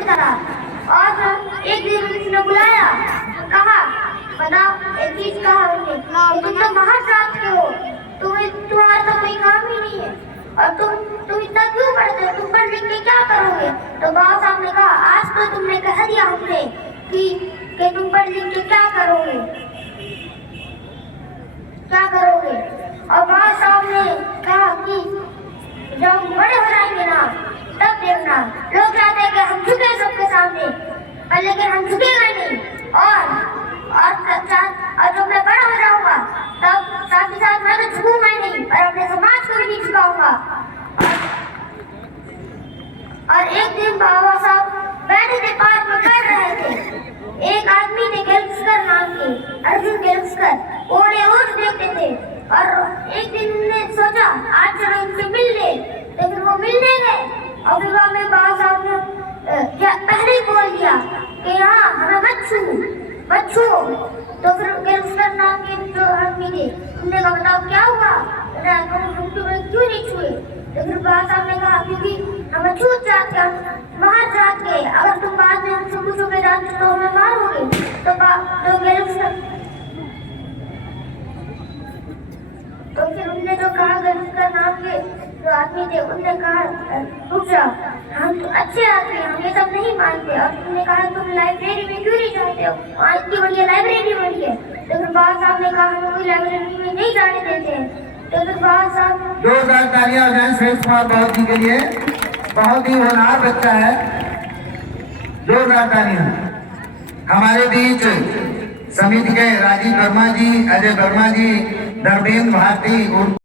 की तरह। और एक दिन उसने बुलाया, कहा बताओ एक चीज कहा उन्होंने कि तुम तो बाहर जात के हो, तुम्हारा तो कोई काम ही नहीं है और तुम इतना क्यों पढ़ते हो, तुम पढ़ लिख के क्या करोगे। तो बाबा साहब ने कहा आज तो तुमने कह दिया हमसे कि तुम पढ़ लिख के क्या करोगे, क्या करोगे। और बाबा साहब ने कहा कि जब हम बड़े हो जाएंगे ना तब देखना, लोग चाहते हैं कि हम झुके सबके सामने, पर लेकिन हम झुकेगा नहीं। और जब मैं बड़ा हो जाऊंगा तब साथ ही साथ मैं तो झुकूंगा ही नहीं और अपने समाज को भी नहीं झुकाऊंगा। और एक दिन बाबा साहब बैठे थे पार्क में पढ़ रहे थे। एक आदमी थे गेल्स्कर नाम के, अर्जुन गेल्स्कर, वो रोज देखते थे। और एक दिन ने सोचा आज चलो इनसे मिल ले, तो फिर वो मिलने गए। और फिर वहां में बाबा साहब ने पहले ही बोल दिया कि हाँ हमें मत छू। तो फिर गेल्स्कर नाम के जो आदमी थे उन्होंने कहा बताओ क्या हुआ, हम तुम्हें क्यों नहीं छुए। तो फिर बाबा साहब ने कहा क्योंकि हमें छूट जात के, बाहर जात के, अगर तुम बाद में हमसे पूछोगे जानते तो हमें मारोगे। तो गेल्स्कर तो फिर उनने जो कहा गेल्स्कर नाम के जो आदमी थे उनने कहा रुक जाओ, हम तो अच्छे आदमी, हम ये सब नहीं मानते। और तुमने कहा तुम लाइब्रेरी में क्यों नहीं जाते हो, इतनी बढ़िया लाइब्रेरी बनी है। तो फिर बाबा साहब ने कहा हम कोई लाइब्रेरी में नहीं जाने देते हैं। तो फिर बाबा साहब जोरदार तालियां हो जाएं श्रेष्ठ कुमार बहुत जी के लिए, बहुत ही होनहार बच्चा है, जोरदार तालियां। हमारे बीच समिति के राजीव वर्मा जी, अजय वर्मा जी, धर्मेंद्र भारती